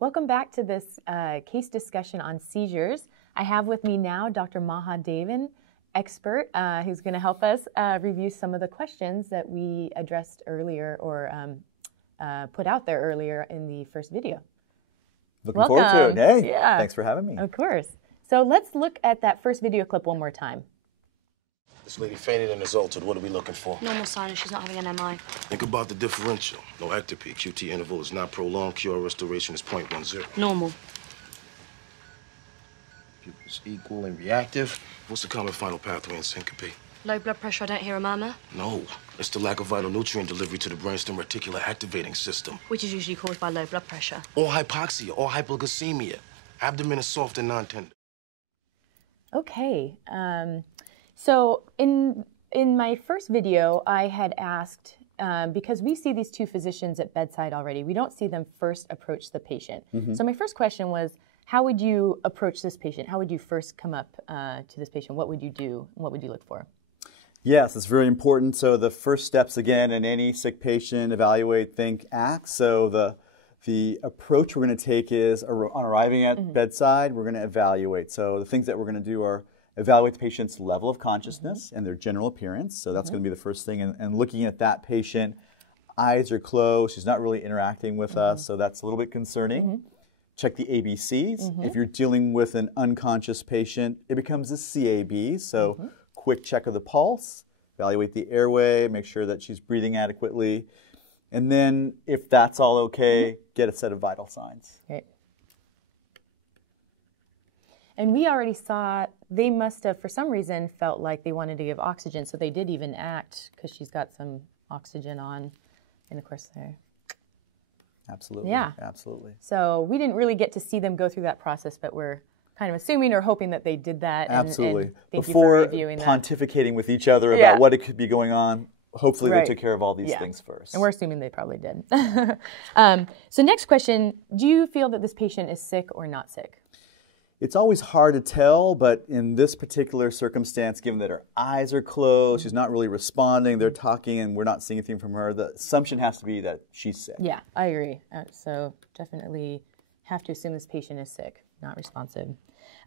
Welcome back to this case discussion on seizures. I have with me now Dr. Mahadevan, expert, who's going to help us review some of the questions that we addressed earlier or put out there earlier in the first video. Looking forward to it. Hey, yeah. Thanks for having me. Of course. So let's look at that first video clip one more time. This lady fainted and is altered. What are we looking for? Normal sign, she's not having an MI. Think about the differential. No ectopy. QT interval is not prolonged. QR restoration is 0.10. Normal. Pupils equal and reactive. What's the common final pathway in syncope? Low blood pressure, I don't hear a murmur. No, it's the lack of vital nutrient delivery to the brainstem reticular activating system. Which is usually caused by low blood pressure. Or hypoxia, or hypoglycemia. Abdomen is soft and non-tender. Okay. So in my first video, I had asked, because we see these two physicians at bedside already, we don't see them first approach the patient. So my first question was, how would you approach this patient? How would you first come up to this patient? What would you do? What would you look for? Yes, it's very important. So the first steps, again, in any sick patient, evaluate, think, act. So the approach we're going to take is, on arriving at bedside, we're going to evaluate. So the things that we're going to do are evaluate the patient's level of consciousness and their general appearance. So that's going to be the first thing. And looking at that patient, eyes are closed. She's not really interacting with us, so that's a little bit concerning. Check the ABCs. If you're dealing with an unconscious patient, it becomes a CAB. So quick check of the pulse, evaluate the airway, make sure that she's breathing adequately. And then if that's all okay, get a set of vital signs. Great. And we already saw they must have, for some reason, felt like they wanted to give oxygen, so they did even act because she's got some oxygen on, and of course there. Absolutely. Yeah. Absolutely. So we didn't really get to see them go through that process, but we're kind of assuming or hoping that they did that. Absolutely. And thank Before you for reviewing that. pontificating with each other about what it could be going on, hopefully they took care of all these things first. And we're assuming they probably did. So next question, do you feel that this patient is sick or not sick? It's always hard to tell, but in this particular circumstance, given that her eyes are closed, she's not really responding, they're talking, and we're not seeing anything from her, the assumption has to be that she's sick. Yeah, I agree. So definitely have to assume this patient is sick, not responsive.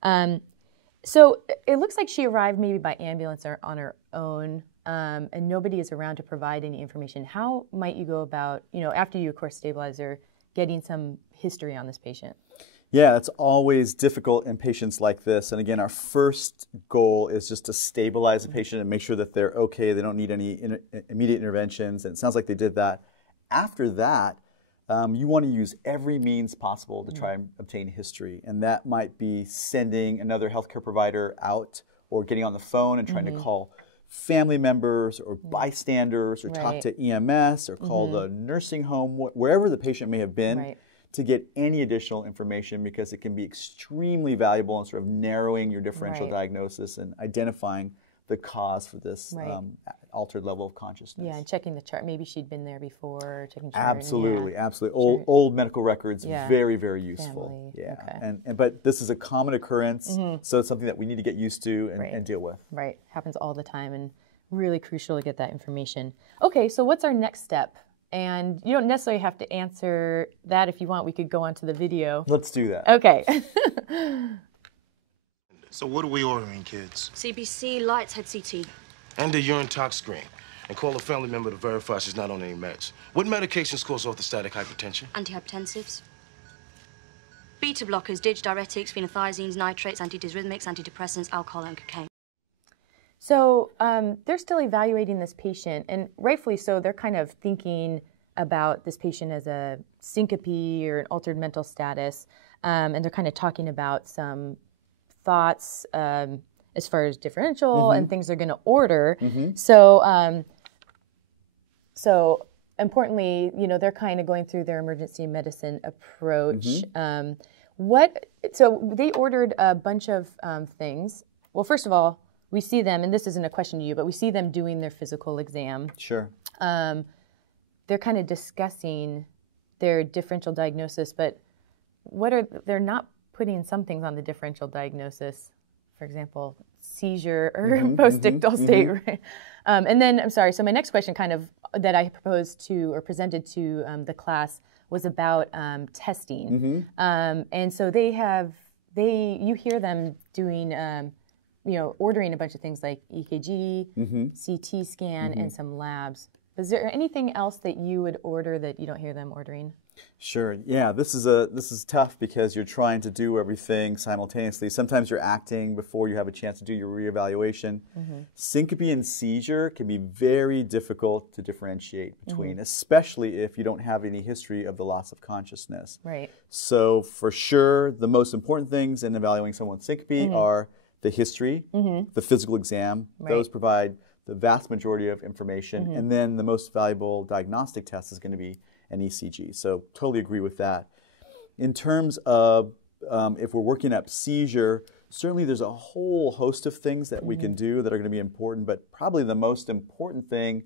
So it looks like she arrived maybe by ambulance or on her own, and nobody is around to provide any information. How might you go about, after you, of course, stabilize her, getting some history on this patient? Yeah, it's always difficult in patients like this. And again, our first goal is just to stabilize the patient and make sure that they're okay, they don't need any immediate interventions. And it sounds like they did that. After that, you want to use every means possible to try and obtain history. And that might be sending another healthcare provider out or getting on the phone and trying to call family members or bystanders or talk to EMS or call the nursing home, wherever the patient may have been. To get any additional information, because it can be extremely valuable in sort of narrowing your differential diagnosis and identifying the cause for this altered level of consciousness. Yeah, and checking the chart. Maybe she'd been there before, checking chart. Absolutely, absolutely. Old medical records, very, very useful. Family. But this is a common occurrence, so it's something that we need to get used to and deal with. Right, happens all the time, and really crucial to get that information. Okay, so what's our next step? And you don't necessarily have to answer that. If you want, we could go on to the video. Let's do that. Okay. So what are we ordering, kids? CBC, lights, head CT. And a urine tox screen. And call a family member to verify she's not on any meds. What medications cause orthostatic hypertension? Antihypertensives. Beta blockers, diuretics, phenothiazines, nitrates, antidysrhythmics, antidepressants, alcohol, and cocaine. So they're still evaluating this patient, and rightfully so, they're kind of thinking about this patient as a syncope or an altered mental status, and they're kind of talking about some thoughts as far as differential and things they're going to order. So, so importantly, they're kind of going through their emergency medicine approach. So they ordered a bunch of things. Well, first of all, we see them, and this isn't a question to you, but we see them doing their physical exam. Sure. They're kind of discussing their differential diagnosis, but they're not putting some things on the differential diagnosis, for example, seizure or post-ictal state, right? And then, I'm sorry, so my next question kind of that I proposed to or presented to the class was about testing. And so you hear them doing, ordering a bunch of things like EKG, CT scan, and some labs. Is there anything else that you would order that you don't hear them ordering? Sure. Yeah, this is tough because you're trying to do everything simultaneously. Sometimes you're acting before you have a chance to do your reevaluation. Syncope and seizure can be very difficult to differentiate between, especially if you don't have any history of the loss of consciousness. Right. So for sure, the most important things in evaluating someone's syncope are the history, the physical exam. Those provide the vast majority of information, and then the most valuable diagnostic test is going to be an ECG. So totally agree with that. In terms of if we're working up seizure, certainly there's a whole host of things that we can do that are going to be important, but probably the most important thing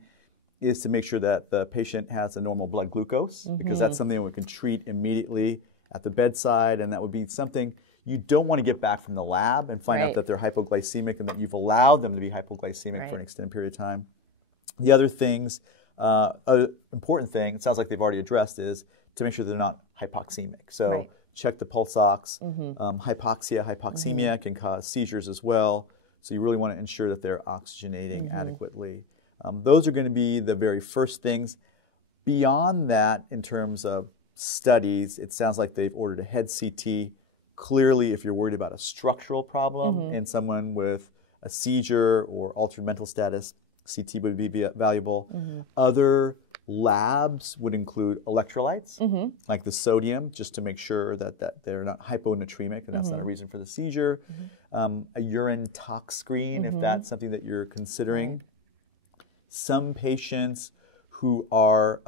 is to make sure that the patient has a normal blood glucose, because that's something we can treat immediately at the bedside, and that would be something you don't want to get back from the lab and find out that they're hypoglycemic and that you've allowed them to be hypoglycemic for an extended period of time. The other things, important thing, it sounds like they've already addressed, is to make sure they're not hypoxemic. So check the pulse ox. Hypoxemia can cause seizures as well. So you really want to ensure that they're oxygenating adequately. Those are going to be the very first things. Beyond that, in terms of studies, it sounds like they've ordered a head CT. Clearly, if you're worried about a structural problem in someone with a seizure or altered mental status, CT would be valuable. Other labs would include electrolytes, like the sodium, just to make sure that they're not hyponatremic, and that's not a reason for the seizure. A urine tox screen, if that's something that you're considering. Some patients who are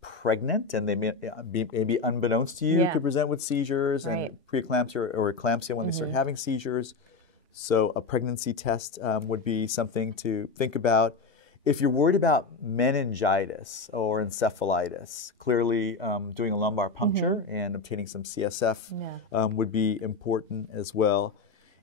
pregnant and they may be unbeknownst to you could present with seizures and preeclampsia or eclampsia when they start having seizures. So a pregnancy test would be something to think about. If you're worried about meningitis or encephalitis, clearly doing a lumbar puncture and obtaining some CSF would be important as well.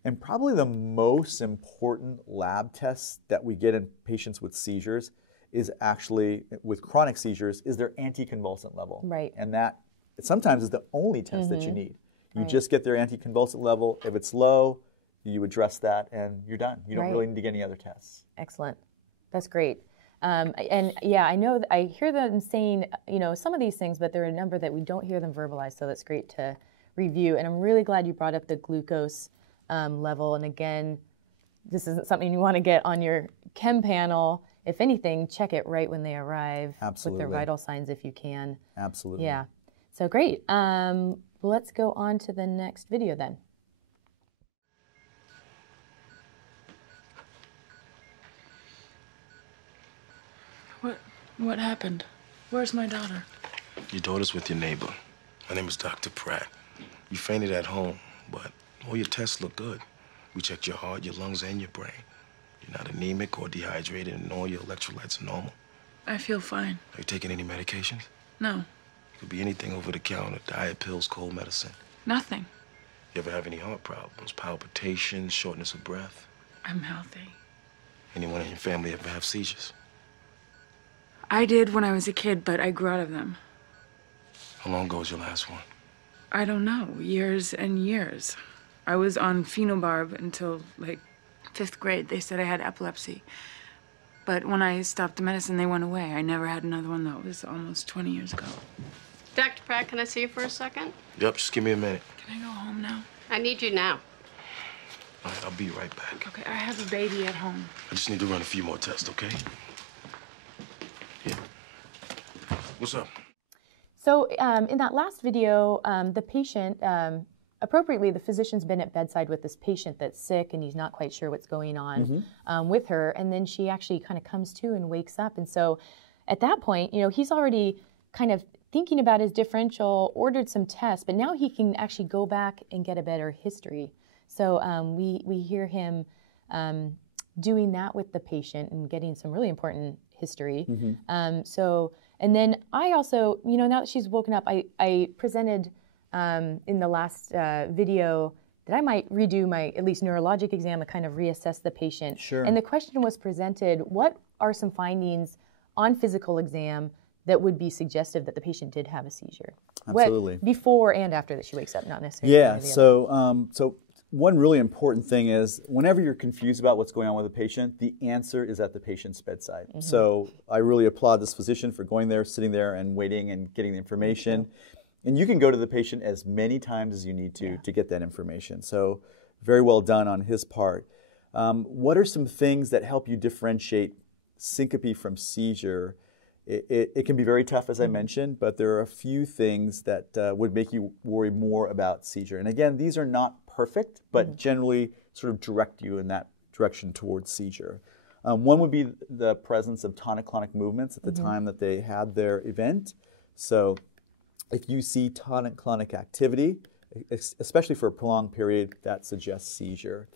And probably the most important lab tests that we get in patients with seizures is actually, with chronic seizures, is their anticonvulsant level. And that sometimes is the only test that you need. You just get their anticonvulsant level. If it's low, you address that and you're done. You don't really need to get any other tests. Excellent. That's great. And yeah, I know, I hear them saying, some of these things, but there are a number that we don't hear them verbalize, so that's great to review. And I'm really glad you brought up the glucose level. And again, this isn't something you want to get on your chem panel. If anything, check it right when they arrive with their vital signs if you can. Absolutely. Yeah. So great. Let's go on to the next video then. What happened? Where's my daughter? Your daughter's with your neighbor. Her name is Dr. Pratt. You fainted at home, but all your tests look good. We checked your heart, your lungs, and your brain. You're not anemic or dehydrated, and all your electrolytes are normal. I feel fine. Are you taking any medications? No. It could be anything over the counter, diet, pills, cold medicine. Nothing. You ever have any heart problems, palpitations, shortness of breath? I'm healthy. Anyone in your family ever have seizures? I did when I was a kid, but I grew out of them. How long ago was your last one? I don't know. Years and years. I was on phenobarb until, like, 5th grade. They said I had epilepsy. But when I stopped the medicine, they went away. I never had another one, though. It was almost 20 years ago. Dr. Pratt, can I see you for a second? Yep, just give me a minute. Can I go home now? I need you now. All right, I'll be right back. Okay, I have a baby at home. I just need to run a few more tests, okay? Yeah. What's up? So in that last video, the patient, appropriately, the physician's been at bedside with this patient that's sick and he's not quite sure what's going on with her. And then she actually kind of comes to and wakes up. And so at that point, he's already kind of thinking about his differential, ordered some tests, but now he can actually go back and get a better history. So we hear him doing that with the patient and getting some really important history. And then I also, now that she's woken up, I presented in the last video that I might redo my at least neurologic exam to kind of reassess the patient. Sure. And the question was presented, what are some findings on physical exam that would be suggestive that the patient did have a seizure? Absolutely. Before and after that she wakes up, not necessarily. Yeah. So one really important thing is whenever you're confused about what's going on with a patient, the answer is at the patient's bedside. So I really applaud this physician for going there, sitting there, and waiting and getting the information. And you can go to the patient as many times as you need to get that information. So very well done on his part. What are some things that help you differentiate syncope from seizure? It can be very tough, as I mentioned, but there are a few things that would make you worry more about seizure. And again, these are not perfect, but generally sort of direct you in that direction towards seizure. One would be the presence of tonic-clonic movements at the time that they had their event. So if you see tonic-clonic activity, especially for a prolonged period, that suggests seizure.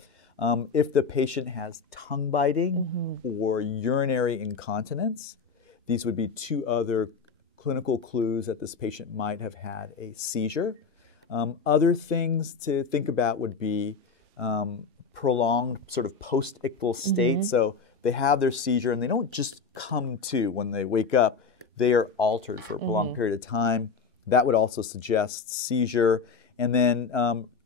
If the patient has tongue biting or urinary incontinence, these would be two other clinical clues that this patient might have had a seizure. Other things to think about would be prolonged sort of post-ictal state. So they have their seizure and they don't just come to when they wake up. They are altered for a prolonged period of time. That would also suggest seizure. And then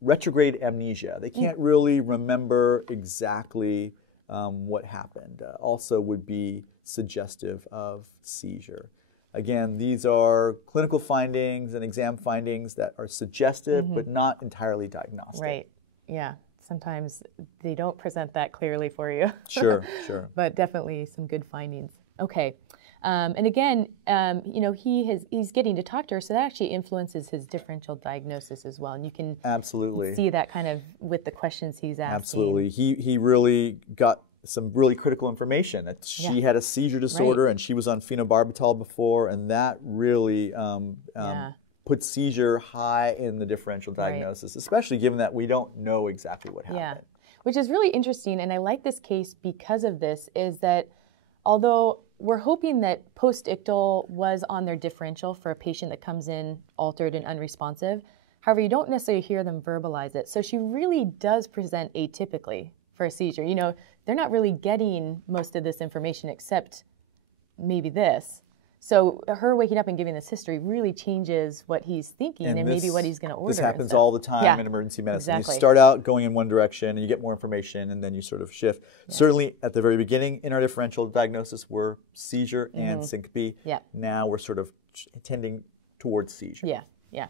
retrograde amnesia. They can't really remember exactly what happened. Also would be suggestive of seizure. Again, these are clinical findings and exam findings that are suggestive but not entirely diagnostic. Right. Yeah. Sometimes they don't present that clearly for you. Sure. But definitely some good findings. Okay. And again, he's getting to talk to her, so that actually influences his differential diagnosis as well. And you can absolutely see that kind of with the questions he's asking. Absolutely. He really got some really critical information that she had a seizure disorder and she was on phenobarbital before, and that really put seizure high in the differential diagnosis, especially given that we don't know exactly what happened. Yeah, which is really interesting, and I like this case because of this, is that although we're hoping that post-ictal was on their differential for a patient that comes in altered and unresponsive, however, you don't necessarily hear them verbalize it. So she really does present atypically for a seizure. You know, they're not really getting most of this information except maybe this. So her waking up and giving this history really changes what he's thinking and maybe what he's going to order. This happens all the time in emergency medicine. Exactly. You start out going in one direction and you get more information and then you sort of shift. Yes. Certainly at the very beginning in our differential diagnosis were seizure and syncope. Yeah. Now we're sort of tending towards seizure. Yeah.